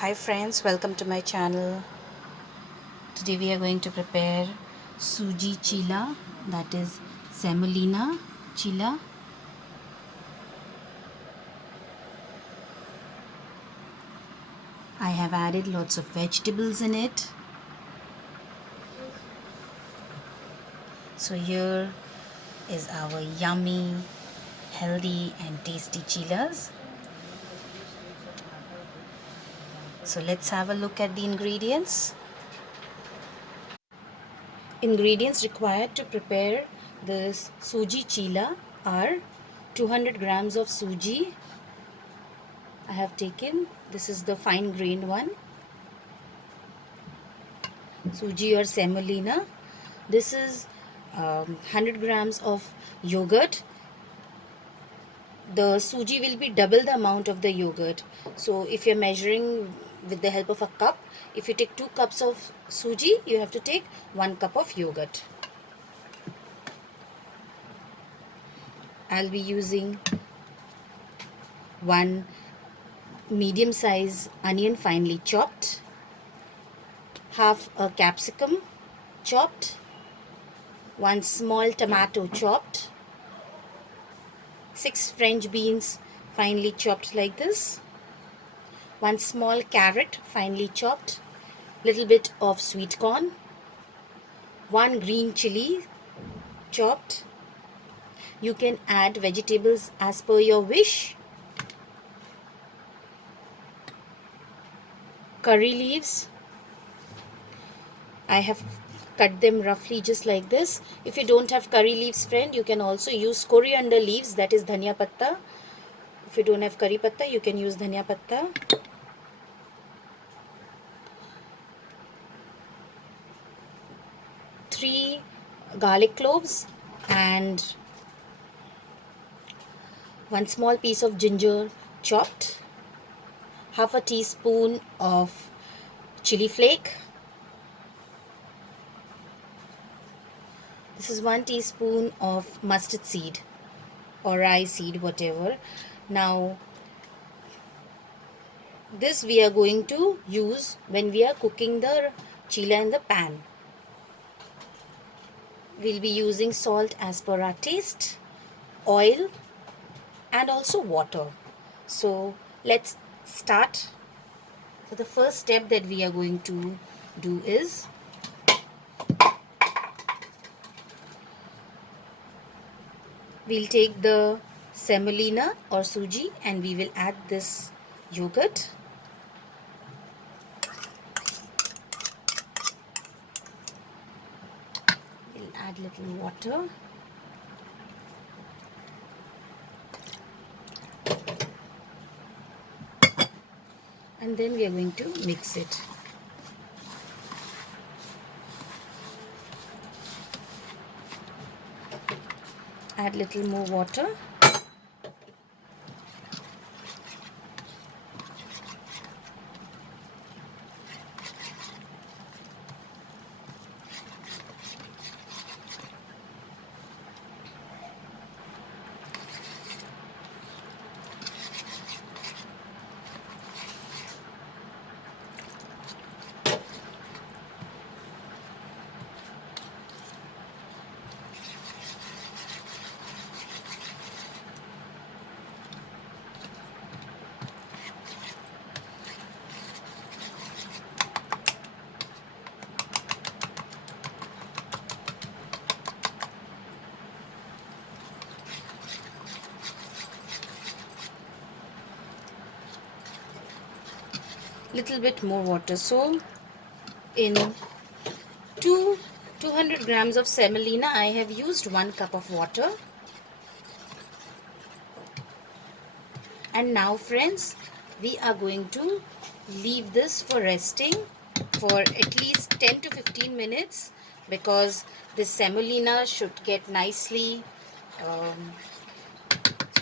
Hi friends, welcome to my channel. Today we are going to prepare Sooji Cheela, that is Semolina Cheela. I have added lots of vegetables in it. So here is our yummy, healthy and tasty cheelas. So let's have a look at the ingredients. Ingredients required to prepare this Sooji Cheela are 200 grams of Sooji. I have taken, this is the fine grained one, Sooji or Semolina. This is 100 grams of yogurt. The Sooji will be double the amount of the yogurt. So if you're measuring with the help of a cup, if you take 2 cups of Sooji, you have to take 1 cup of yogurt. I'll be using 1 medium size onion finely chopped, half a capsicum chopped, 1 small tomato chopped, 6 French beans finely chopped like this, 1 small carrot finely chopped, little bit of sweet corn, 1 green chili chopped. You can add vegetables as per your wish. Curry leaves, I have cut them roughly just like this. If you don't have curry leaves, friend, you can also use coriander leaves, that is dhania patta. If you don't have curry patta, you can use dhania patta. 3 garlic cloves and 1 small piece of ginger chopped, half a teaspoon of chili flake. This is 1 teaspoon of mustard seed or rye seed, whatever. Now this we are going to use when we are cooking the cheela in the pan. We'll be using salt as per our taste, oil and also water. So let's start. So the first step that we are going to do is we'll take the semolina or Sooji and we will add this yogurt. We'll add little water. And then we are going to mix it. Add little more water. Little bit more water. So in 200 grams of semolina, I have used 1 cup of water. And now friends, we are going to leave this for resting for at least 10 to 15 minutes because this semolina should get nicely,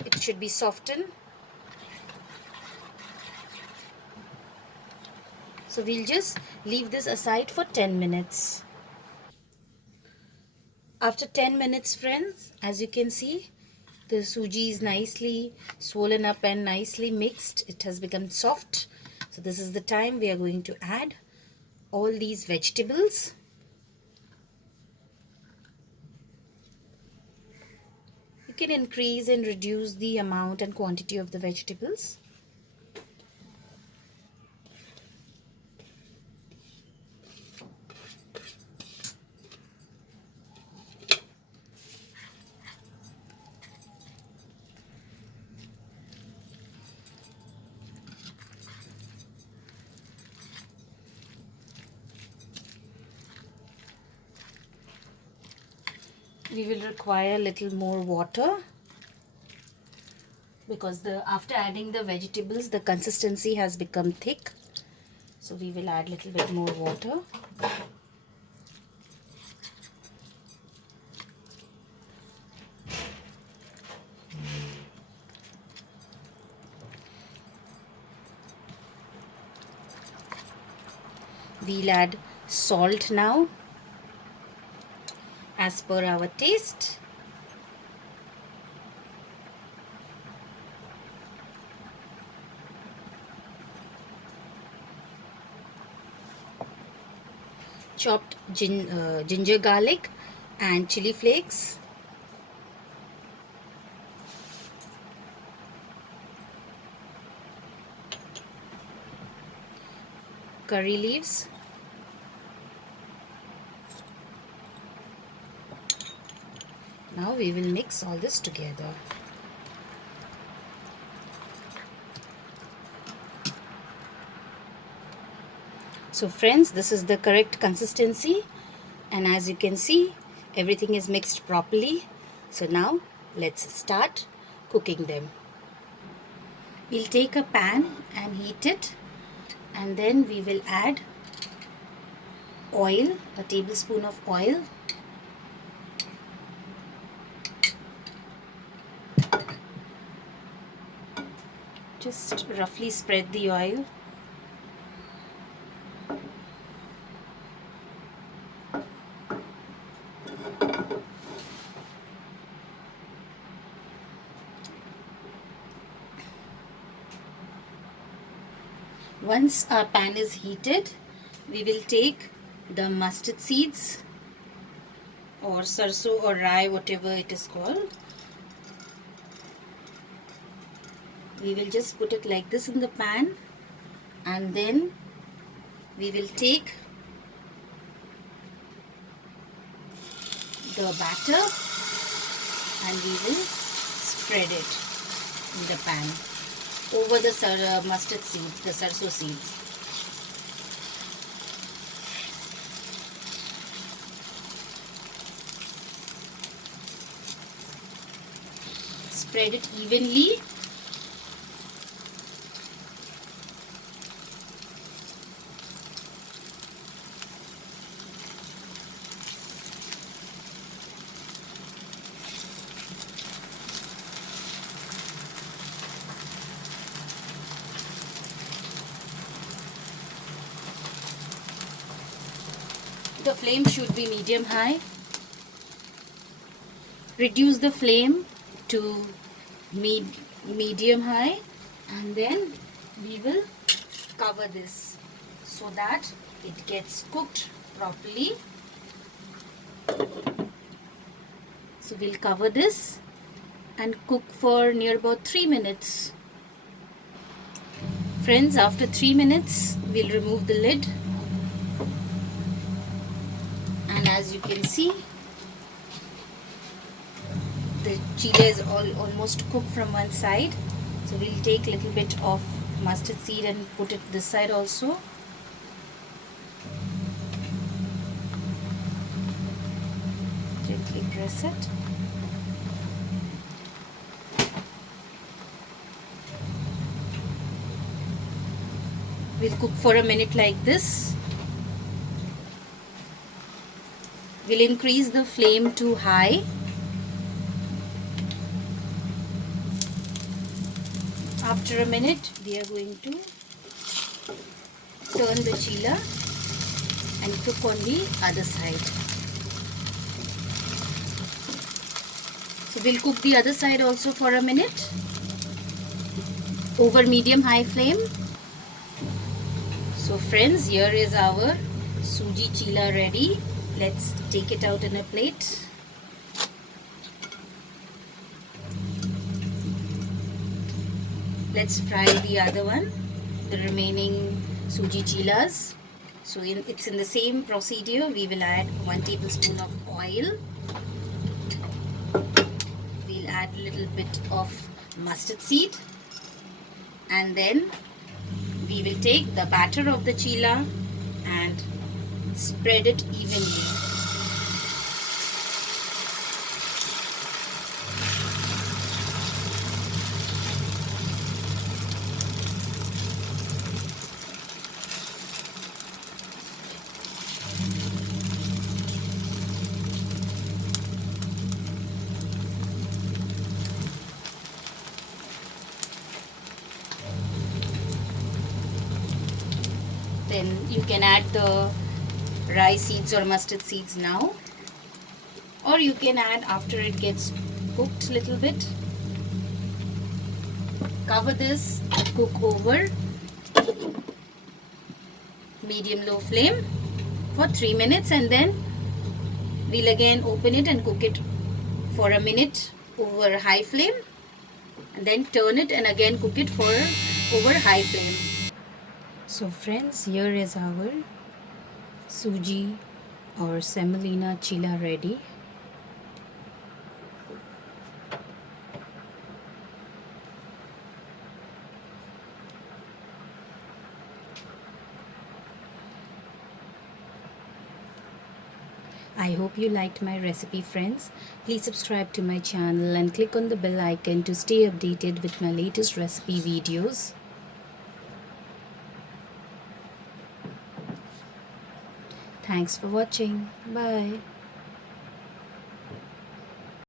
it should be softened. So we'll just leave this aside for 10 minutes. After 10 minutes friends, as you can see, the Sooji is nicely swollen up and nicely mixed. It has become soft. So this is the time we are going to add all these vegetables. You can increase and reduce the amount and quantity of the vegetables. We will require a little more water because after adding the vegetables the consistency has become thick, so we will add a little bit more water. We'll add salt now as per our taste. Chopped ginger, garlic and chili flakes. Curry leaves. Now we will mix all this together. So friends, this is the correct consistency, and as you can see everything is mixed properly. So now let's start cooking them. We'll take a pan and heat it, and then we will add oil, a tablespoon of oil. Just roughly spread the oil. Once our pan is heated, we will take the mustard seeds or sarso or rye, whatever it is called. We will just put it like this in the pan, and then we will take the batter and we will spread it in the pan over the mustard seeds, the sarso seeds. Spread it evenly. The flame should be medium high. Reduce the flame to medium high, and then we will cover this so that it gets cooked properly. So we'll cover this and cook for near about 3 minutes. Friends, after 3 minutes we'll remove the lid, and as you can see the cheela is almost cooked from one side. So we'll take a little bit of mustard seed and put it this side also. Gently press it. We'll cook for a minute like this. We'll increase the flame to high. After a minute, we are going to turn the cheela and cook on the other side. So we'll cook the other side also for a minute over medium-high flame. So friends, here is our Sooji Cheela ready. Let's take it out in a plate. Let's fry the other one, the remaining Sooji Cheelas. So it's in the same procedure. We will add 1 tablespoon of oil. We'll add a little bit of mustard seed, and then we will take the batter of the cheela and spread it evenly. Then you can add the rice seeds or mustard seeds now, or you can add after it gets cooked a little bit. Cover this, cook over medium low flame for 3 minutes, and then we'll again open it and cook it for a minute over high flame, and then turn it and again cook it for over high flame. So friends, here is our Sooji or Semolina Cheela ready. I hope you liked my recipe, friends. Please subscribe to my channel and click on the bell icon to stay updated with my latest recipe videos. Thanks for watching. Bye.